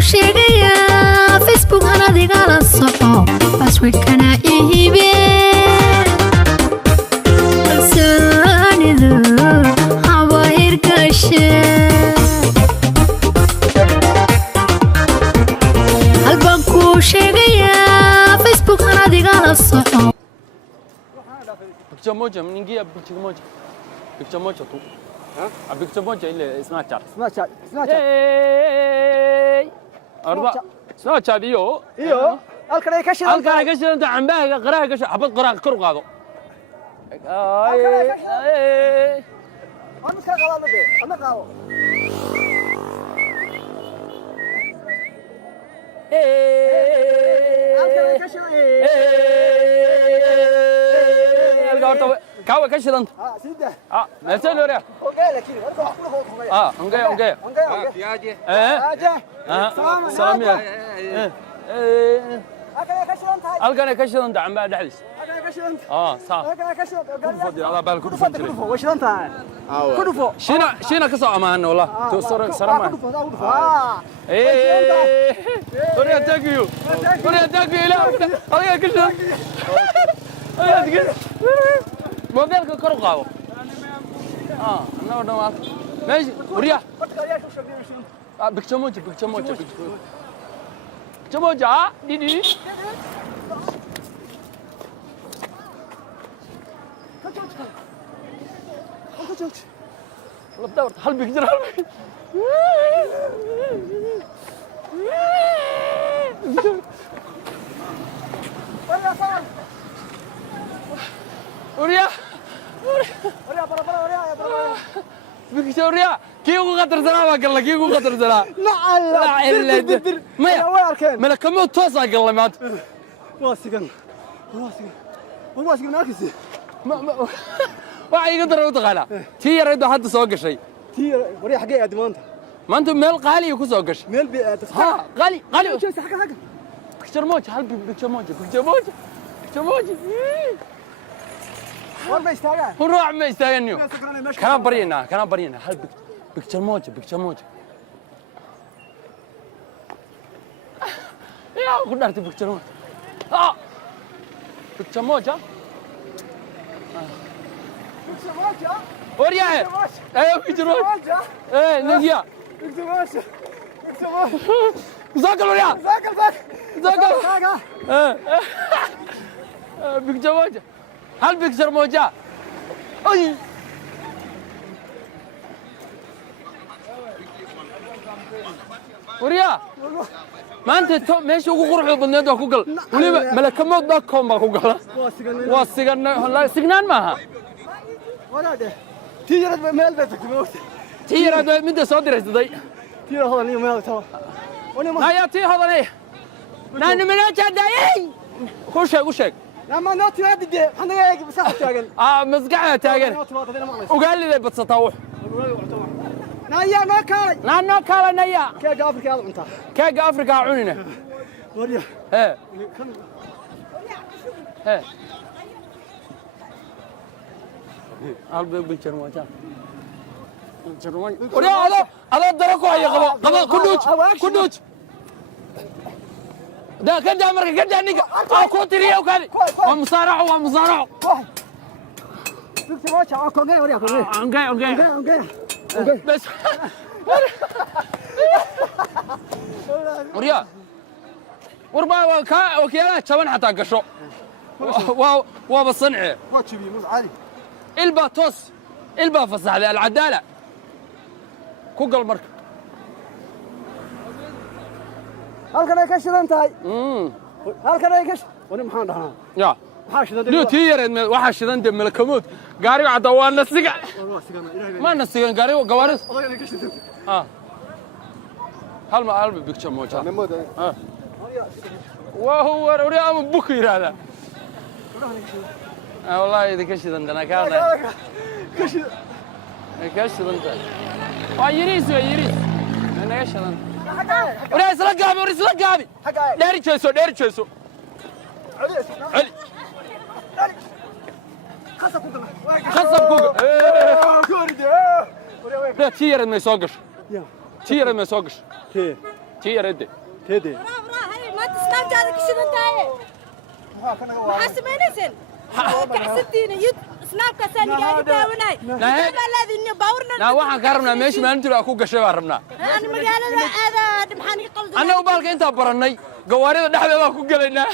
sheegaya Facebook ana digala soco passwordkana ihibe kalsoonidu hawa hirgashe halban ku sheegaya Facebook ana digala soco picture moja mningia picture moja tu picture moja ile Snapchat arba Snapchat iyo halkan ay ka shidan cambaha qaraha ka xabad qaraha kor u qaado Ama ka qaado be ama qaado halkan ay ka shidan كاوي كشلنت سيده ما تسولوا اوكي لكن اوكي ياجي سلام يا هكذا كشلنت القنا كشلنت عم بعد حدث هكذا كشلنت صح هكذا كشلنت فضي على بالك كل فضي وشلنت كدفو شينا كسو امان والله تو سلام وريا تاكيو لا هيا كشلنت موبايلك كر قاو انا ودما ماشي وريا بكتموجه دي والله بدور هل بيقدر وريا فيكتوريا كيو قدر زنا قال لك كيو قدر زنا لا الا ما كم توصل قال ما واسقن ناكسي ما waxay iga darow taqaana tii yareedo hadda soo gashay tii wari xagee aad maanta meel qaali ku soo gashay meel bi ha qaali xagga picture moja hal picture moja ما يستاهل وروح ما يستاهلني كان برينا هل بكتشر موجة يا قدرت بكتشر موجة بكتشر موجة وريا ايوه بكتشر موجة ايه نجيا بكتشر موجة زاكل وريا زاكل بكتشر موجة هل بكتشر موجة اي وريا ما انت ماشي ugu quruxda badneed waa ku gal waliba malakamod.com baa ku gala waa signaan maaha walaade tiirad meel bay tagtay tiirad mid soo diraysaday tiirad hodan iyo meel tawa naya tii hodanay naan mana jadayay ku sheeg لما نوتي هادي حنا ياك بصح تاغن مسقعه تاغن وقال لي بتصطوح نايا ناكالا نايا كيك افريكا انت كيك افريكا عوننا وريا قلبي بالشرموجه وريا هذا دركو هي قبا كدوج ده كده مركه كده نيجا كوتريا وكذا ومصارع بكتب وجهه اوكي وريا اوكي بس وريا وربا وكيلا شبان حتى قشو وبصنعه واتشبي مو عالي البا توس البا فصح العداله كوغل مركه halkan ay ka shidan tahay halkan ay ka wani maxaan dhahaa ya waxa shidan loo tiireed waxa shidan de malakamood gaariga cad waa nasiga ma nasigan gaariga gawaaris odayga ka shidan hal ma alba picture moja وهو وريا ام بكير هذا والله اذا كشدن انا كان كشدن ويريس انا كشدن وريس لقابي داري جيسو علي خصب كوغ لا تير ما يسوقش tii yareedde تيدي ما تسناب جادك شنو انت ها كنا واحد حاسمينسن كحسبتين يد سناب كسان قاعد داوناي الذي باورنا naa waxaan ka rabnaa meesha maalintii ku gashay baan rabnaa انا مقالة هذا محاني قلد annagu baalka intaa barannay gawaarida dhexdeeda ku galaynaa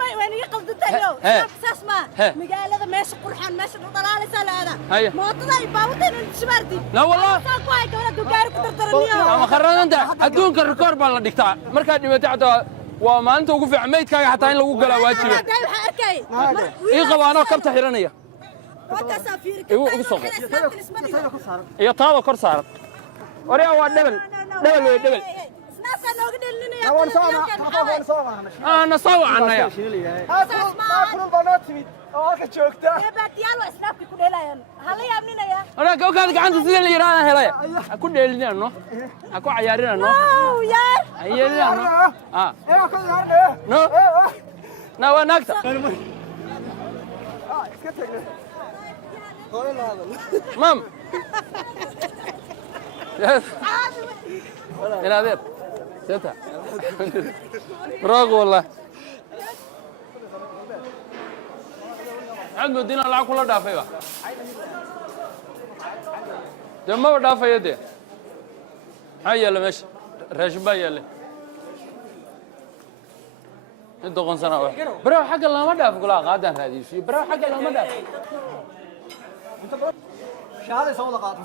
ما وين يقلد تايو اساس ما مقالة ماشي قرحان ماشي ضلال سال هذا موطدا باورتين شبارتي لا والله ساكو هاي كمان دوغار كدردرنيو ama kharranta adduunka rikoor baa la dhigtaa markaad dhimatay xataa waa maalinta ugu fiican meydkaaga xataa in lagu galaa waajiba ii qabaanoo kabta xiranaya igu soo iyo taada kor saaran waryaa waa dhebel wey dhebel na soo wacannaya oraa gawkaada gacanta sidii la yidhaahdaa helaya ha ku dheelinano ha ku cayaarinano ha yeelinano no na waa naagta mam inadeer seta براغ والله عندو دينا لعب كله دافع بقى جمع دافع يدي هاي يلا ماشي راشبا يلا انتو قنصنا واحد برا حق الله ما دافع كلها غادا هذه شيء برا حق الله ما دافع شهادة سوى لقاط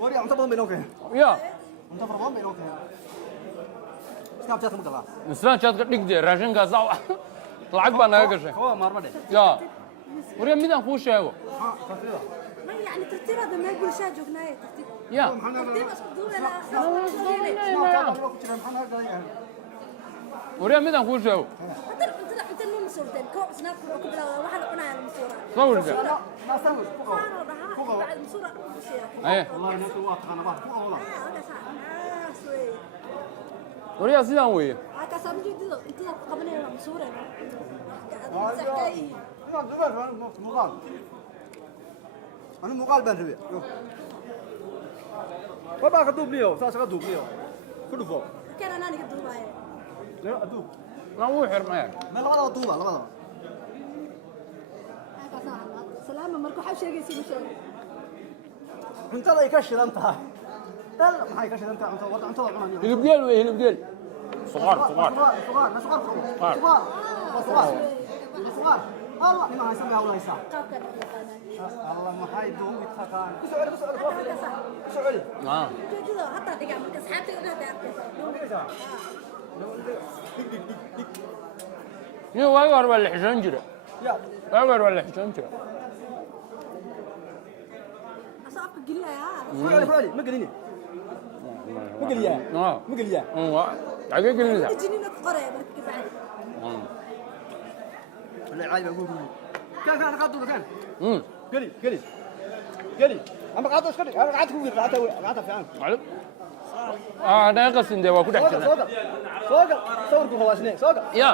وريا انت بضم بينوك يا انت فرمان بينوك سناب شات مقلا سناب شات دق دي راشن ka saw lacag baa naga gashay هو مارمده ya wariya midaan ku sheego ما يعني ترتيب هذا ما يقول شاي جوجناي ترتيب ya ترتيب اسكو wariya midaan ku sheego انت اللي مسؤولين كو سناب كو بلا waxaan cunaa مسؤول sawirka ما استنى فوق بعد مسؤول ايه والله انت واقعنا بقى فوق والله wariya sidaan weeye هكا سامجي ديدو انت قبلنا مسؤول مقال انا مقال بان ربي وبا قدوب ليو ساس قدوب ليو كله فوق كان انا نقدر معايا لا ادوب ma wuu xirmaya ما لا دوبا لا هكا سلام مركو حب شيغيسي مشان انت لا يكشل انت لا ما يكشل انت انت عماني hilib geel wey hilib geel suqaar الله ما هيسمع ولا يسمع الله ما حيدو يتقان سؤال حتى دقا marka asxaabtay u dhaadaan ni waagi hore waa la xishoon jira waagi hore waa la xishoon jira asaabka geliya فعلي ما قليني ما قليا ما قليا حاجه قليله جنينه قريه marka ka bacdi لا عايب اقول كان قاعد كان قلي اما قاعد اسكت انا قاعد كوي قاعد في عام عليك انا قصدي waa ku dhex jirna صورك هو اسنه صوق ya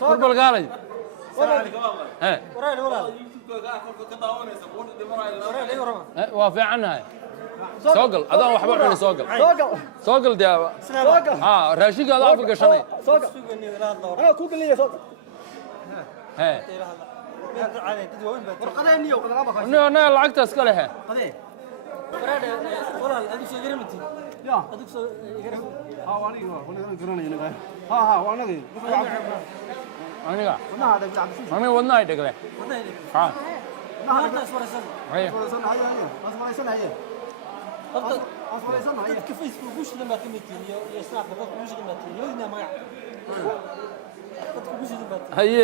football gaalay waa fiicanahay soogal adaan waxba cuni soogal dee raashinka adaa afka gashanay انا كوك اللي صوق ورقدين يو نا lacagtaas ka lehe قدين adigu soo garamti يا adigu soo وانا قراني ها وانا aniga وانا هذا بتاع aniga wadna ay dhagle ha maanta iswaraysan haya horta dadka Facebook bulshada ma kamidtiin iyo Snap dadka bulshada ma tiin yoodna magac dadka bulshada ma tiin haye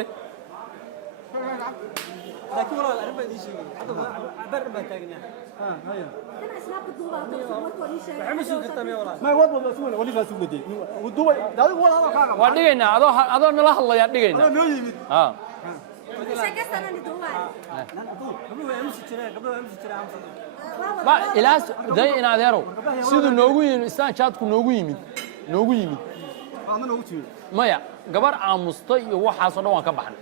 laakiin walaal arrin baa idin sheegay hadda bar baa taagnaa kana asxaabka duuba markoo ii sheegay waxma soo gartaa ma walaal ما يوضب سوينا ولي فاسو بدي ودوي دادو ولا هذا كاغا waa dhigaynaa adoo nala hadlaya dhigaynaa نو يمد ha sheekaysan ani duuba gabdhuhu way amsi jireen ba ilaas day in adeero sidoo noogu yimid istaan chatku noogu yimid انا نو تشي maya gabar aamusta iyo waxaas oo dhan waan ka baxnay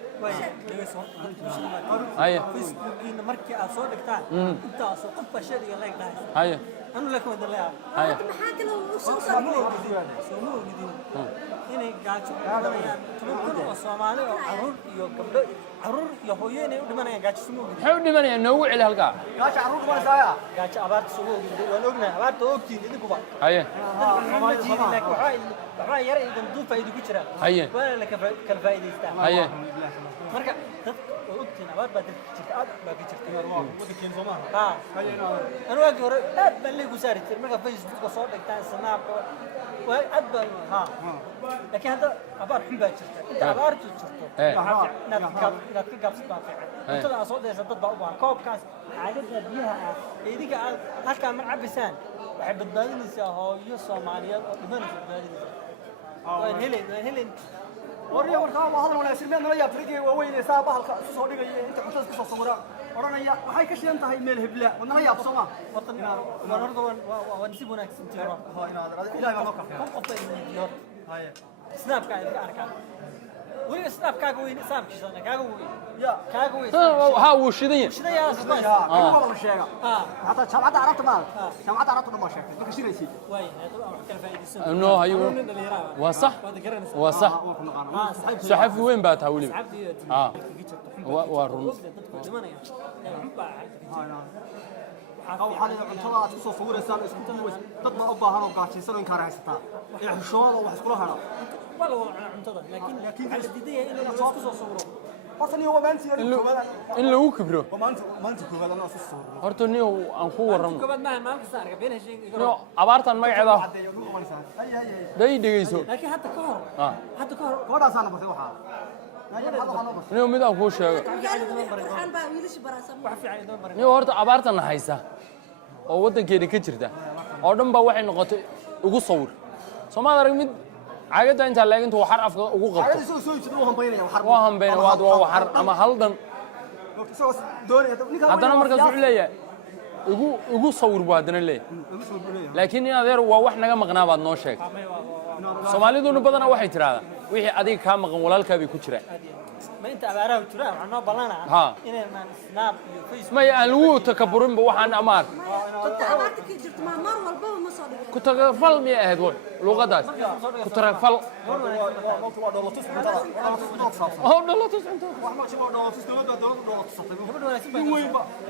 haye facebookina markii aad soo dhigtaan intaas qof ba share iyo like dhahay haye anu la kuma dalaa haye maxaa kale uu soo soo inay gaajo dhayaan tuman oo Soomaali oo caruur iyo hooyo inay u dhimanayaan gaajo sumo maxay u dhimanayaan noogu celi halka gaajo carruur dhimanaysaa gaajo abaarta sumo waan ognahay abaarta ogtiin idinkuba haye waxaa yar idin duub faa'iido ku jira haye wala la kala faa'iideystaa haye marka dad ogtiin abaar baa jirta aad baa ka jirta wadakeen Soomaaliya anu waagi hore aad baan leeyahay ku saari jiray marka Facebook soo dhigtaan snap aad baan laakiin hadda abaar xun baa jirta inta abaartu jirto inaad ka gaabsataa fiican inta soo daysa dad baa u baahan koobkaas caadada biyaha ah idinka halka mar cabisaan waxay badbaadinaysaa hooyo Soomaaliyeed oo dhimanaysa badbaadinaysa waan helin warriyo markaa waa hadal wanaagsan meel nala yaab tirigii waaweyn ee saa bahalka isu soo dhigaya inta cuntada isku soo sawiraan oranaya waxay ka shidan tahay meel hebla wadana yaab Soomaa waan si wanaagsan tiro ilaahay baa noo kaxay qofta iyo haye snapka ay ka arkaan waliga snapkaaga weyn snapkiisa kaaga weyn ya kaaga weyn ha wuu shidan yahay shidan yahay kuma la sheega hatta jaamacada arabta ma jaamacada arabta ma sheegay marka shiraysi way hada wax kala faa'iideysan no hayo waa sax waa sax saxafi weyn baa taa waliba waa run أو حالي عمتها تكسر صورة سال اسمه تطلع أبا هنا وقاعد يصير إنكار حسيتها يعني شو هذا وحسكولها هنا ولا والله عمتها لكن على الجدية إنه تكسر صورة أصلاً هو ما أنت إلا هو كبره وما أنت كبر أنا أسوس صورة هرتو نيو أنخو ورم كبر ما كسر بينها شيء نيو عبارة ما يعذا ده يدقيسو لكن حتى كهر حتى كهر كهر أصلا بس واحد نيو ميدا أنخو شيء waxaan baa wiilish baraasam نيو هرتو عبارة نحيسة أو وده كده كتير oo dhan ba waxay noqotay ugu sawir Soomaaliya aragmid caagada inta laagintu waxar afka ugu qabto waa hambeynaya waa waxar ama haldan haddana markaas wuxuu leeyahay ugu sawir buu haddana leeyahay laakiin in adeer waa wax naga maqnaa baad noo sheeg Soomaaliduna badanaa waxay tiraahdaa wixii adiga ka maqan walaalkaa bay ku jiraan ما أنت أبارة وترى عنا بلنا إن ما سناب فيسبوك ما يعلوه تكبرين بوحان أمار أبارتك جبت ما مر والبابا ما صار كنت فل مية هدول لغة داس كنت فل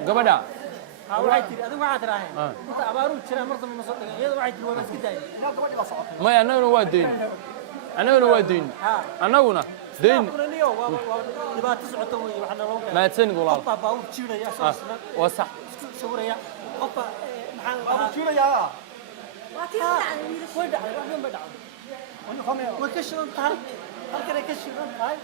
قبنا ما أنا وادين أنا وادين أنا ونا دين ما تسند والله وصح سوريا قطة وكشرن تاي هلكنا كشرن تاي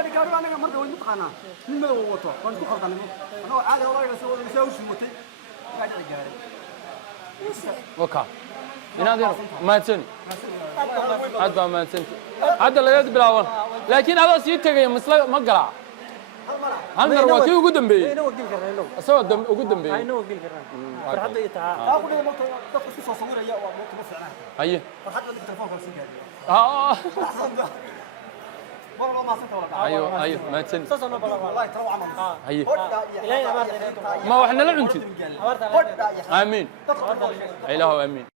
أنا قاعد أنا مرة وين مقانا من ما هو وطا كنت خرطان أنا عادي والله يسوي شو متي قاعد أجاري وكا ينادر ما تسند هذا ما تسند هذا اللي يد بلاون لكن هذا سيتجي مثل ما قرأ هل مرة كي يقدم بي سوى دم يقدم بي أنا وقيل كرنا فرحت يتها أقول لك تقص قصة صغيرة يا وقت مسعنا أيه فرحت لك التلفون خمسين والله ما صرت ولا أيوه أيوه ما تسند والله تروح عمل أيه إلهي أبارك ما وإحنا لا ننتي آمين إله آمين